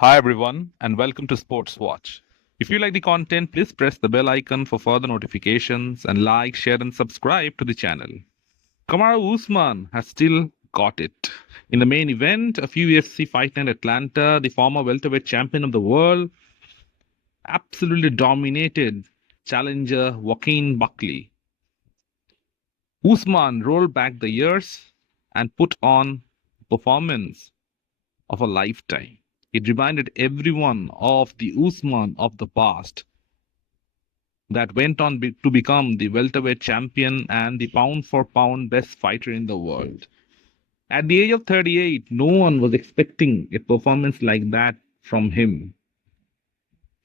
Hi everyone, and welcome to Sports Watch. If you like the content, please press the bell icon for further notifications and like, share, and subscribe to the channel. Kamaru Usman has still got it. In the main event of UFC Fight Night Atlanta, the former welterweight champion of the world absolutely dominated challenger Joaquin Buckley. Usman rolled back the years and put on performance of a lifetime. It reminded everyone of the Usman of the past that went on to become the welterweight champion and the pound for pound best fighter in the world. At the age of 38, no one was expecting a performance like that from him.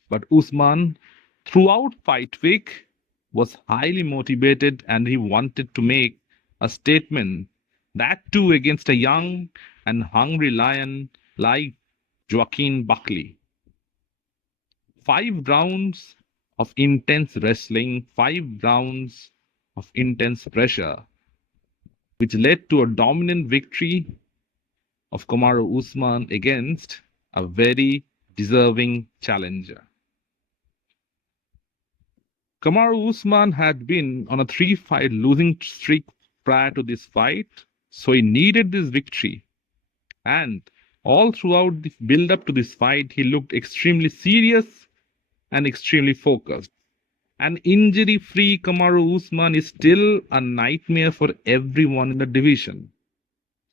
But Usman, throughout fight week, was highly motivated and he wanted to make a statement, that too against a young and hungry lion like Joaquin Buckley. 5 rounds of intense wrestling, 5 rounds of intense pressure, which led to a dominant victory of Kamaru Usman against a very deserving challenger. Kamaru Usman had been on a 3-fight losing streak prior to this fight, so he needed this victory. And all throughout the build up to this fight, he looked extremely serious and extremely focused. An injury-free Kamaru Usman is still a nightmare for everyone in the division.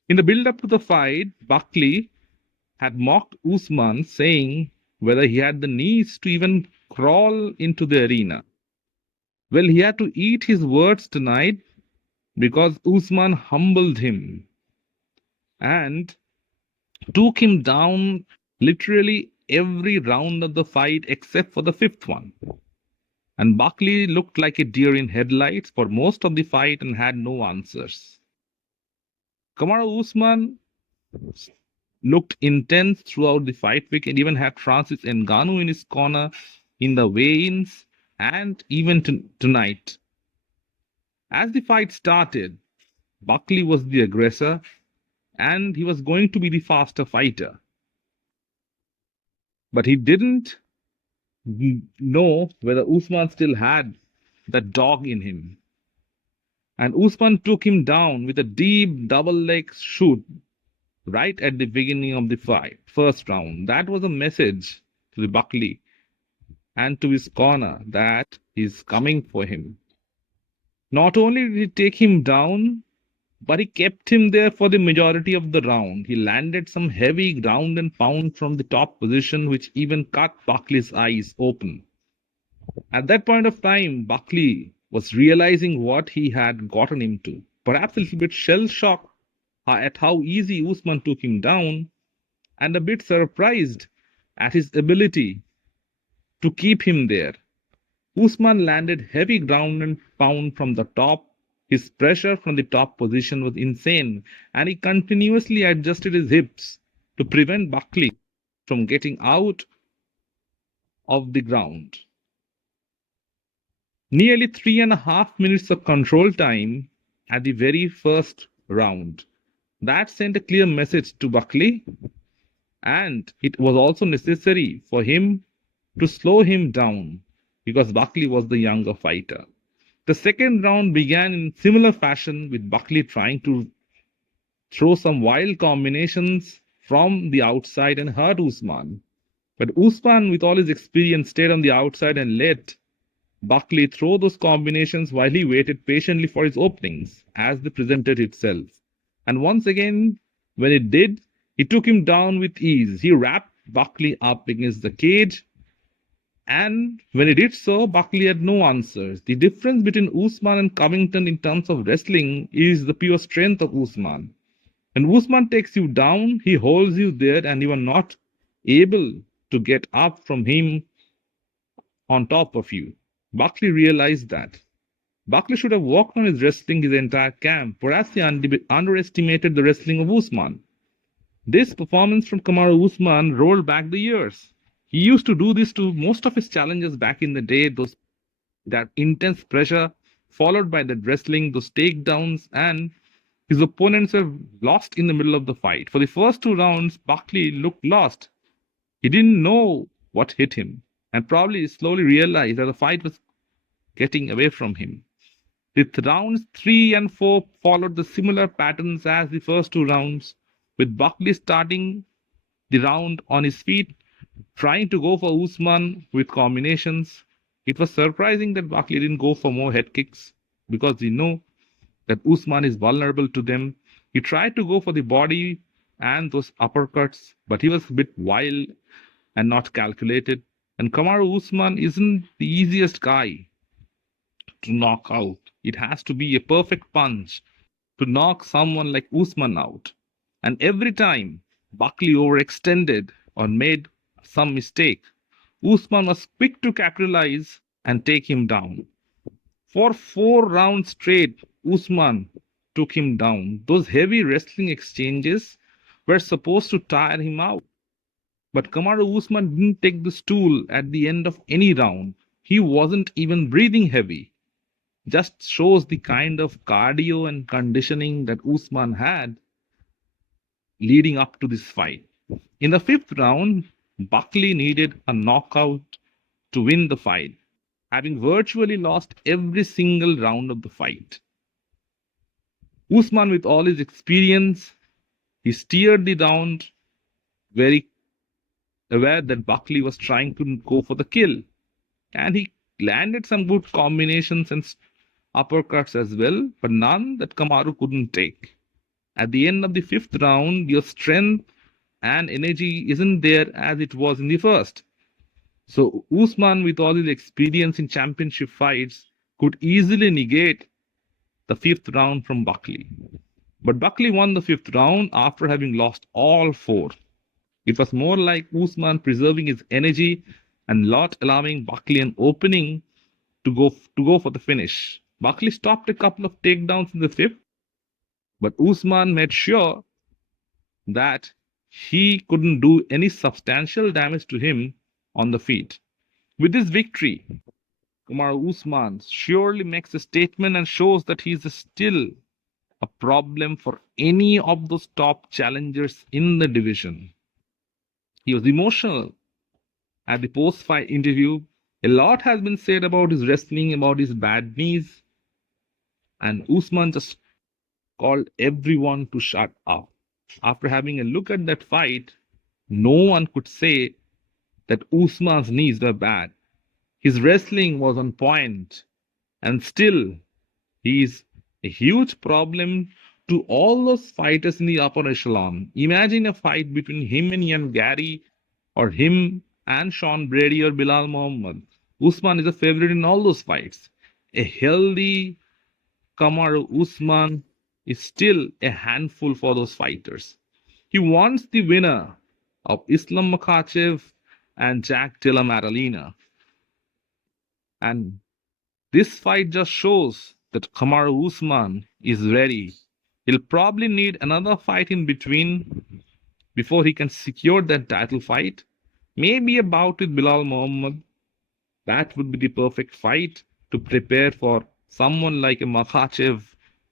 In the build-up to the fight, Buckley had mocked Usman, saying whether he had the knees to even crawl into the arena. Well, he had to eat his words tonight because Usman humbled him and took him down literally every round of the fight except for the 5th one. And Buckley looked like a deer in headlights for most of the fight and had no answers. Kamaru Usman looked intense throughout the fight week and even had Francis Ngannou in his corner in the weigh-ins and even tonight. As the fight started, Buckley was the aggressor and he was going to be the faster fighter. But he didn't know whether Usman still had that dog in him. And Usman took him down with a deep double leg shoot right at the beginning of the fight, first round. That was a message to the Buckley and to his corner that he's coming for him. Not only did he take him down, but he kept him there for the majority of the round. He landed some heavy ground and pound from the top position, which even cut Buckley's eyes open. At that point of time, Buckley was realizing what he had gotten into. Perhaps a little bit shell-shocked at how easy Usman took him down, and a bit surprised at his ability to keep him there. Usman landed heavy ground and pound from the top. His pressure from the top position was insane, and he continuously adjusted his hips to prevent Buckley from getting out of the ground. Nearly 3.5 minutes of control time at the very first round. That sent a clear message to Buckley, and it was also necessary for him to slow him down because Buckley was the younger fighter. The second round began in similar fashion with Buckley trying to throw some wild combinations from the outside and hurt Usman. But Usman, with all his experience, stayed on the outside and let Buckley throw those combinations while he waited patiently for his openings as they presented itself. And once again, when it did, he took him down with ease. He wrapped Buckley up against the cage. And when he did so, Buckley had no answers. The difference between Usman and Covington in terms of wrestling is the pure strength of Usman. When Usman takes you down, he holds you there and you are not able to get up from him on top of you. Buckley realized that. Buckley should have worked on his wrestling his entire camp. Perhaps he underestimated the wrestling of Usman. This performance from Kamaru Usman rolled back the years. He used to do this to most of his challengers back in the day, that intense pressure followed by that wrestling, those takedowns, and his opponents were lost in the middle of the fight. For the first 2 rounds, Buckley looked lost. He didn't know what hit him and probably slowly realized that the fight was getting away from him. With rounds 3 and 4 followed the similar patterns as the first two rounds, with Buckley starting the round on his feet, trying to go for Usman with combinations. It was surprising that Buckley didn't go for more head kicks because we know that Usman is vulnerable to them. He tried to go for the body and those uppercuts, but he was a bit wild and not calculated. And Kamaru Usman isn't the easiest guy to knock out. It has to be a perfect punch to knock someone like Usman out. And every time Buckley overextended or made some mistake, Usman was quick to capitalize and take him down. For 4 rounds straight, Usman took him down. Those heavy wrestling exchanges were supposed to tire him out. But Kamaru Usman didn't take the stool at the end of any round. He wasn't even breathing heavy. Just shows the kind of cardio and conditioning that Usman had leading up to this fight. In the 5th round, Buckley needed a knockout to win the fight, having virtually lost every single round of the fight. Usman, with all his experience, he steered the round very aware that Buckley was trying to go for the kill. And he landed some good combinations and uppercuts as well, but none that Kamaru couldn't take. At the end of the 5th round, your strength and energy isn't there as it was in the first. So Usman, with all his experience in championship fights, could easily negate the 5th round from Buckley. But Buckley won the 5th round after having lost all 4. It was more like Usman preserving his energy and not allowing Buckley an opening to go for the finish. Buckley stopped a couple of takedowns in the 5th, but Usman made sure that he couldn't do any substantial damage to him on the feet. With this victory, Kamaru Usman surely makes a statement and shows that he is still a problem for any of those top challengers in the division. He was emotional at the post-fight interview. A lot has been said about his wrestling, about his bad knees, and Usman just called everyone to shut up. After having a look at that fight, no one could say that Usman's knees were bad. His wrestling was on point, and still he is a huge problem to all those fighters in the upper echelon. Imagine a fight between him and Ian Gary, or him and Sean Brady or Bilal Muhammad. Usman is a favorite in all those fights. A healthy Kamaru Usman is still a handful for those fighters. He wants the winner of Islam Makhachev and Jack Della Maddalena. And this fight just shows that Kamaru Usman is ready. He'll probably need another fight in between before he can secure that title fight. Maybe a bout with Bilal Muhammad. That would be the perfect fight to prepare for someone like a Makhachev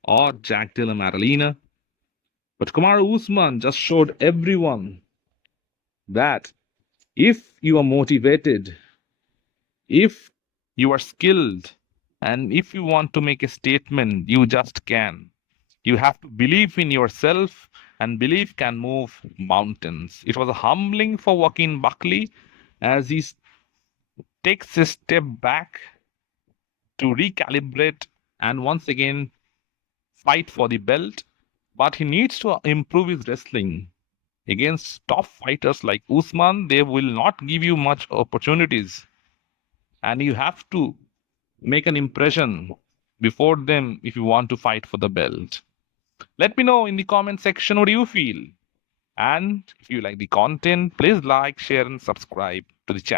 or Jack Della Maddalena. But Kamaru Usman just showed everyone that if you are motivated, if you are skilled, and if you want to make a statement, you just can. You have to believe in yourself, and belief can move mountains. It was humbling for Joaquin Buckley as he takes a step back to recalibrate and once again fight for the belt. But he needs to improve his wrestling. Against top fighters like Usman, they will not give you much opportunities. And you have to make an impression before them if you want to fight for the belt. Let me know in the comment section what you feel. And if you like the content, please like, share and subscribe to the channel.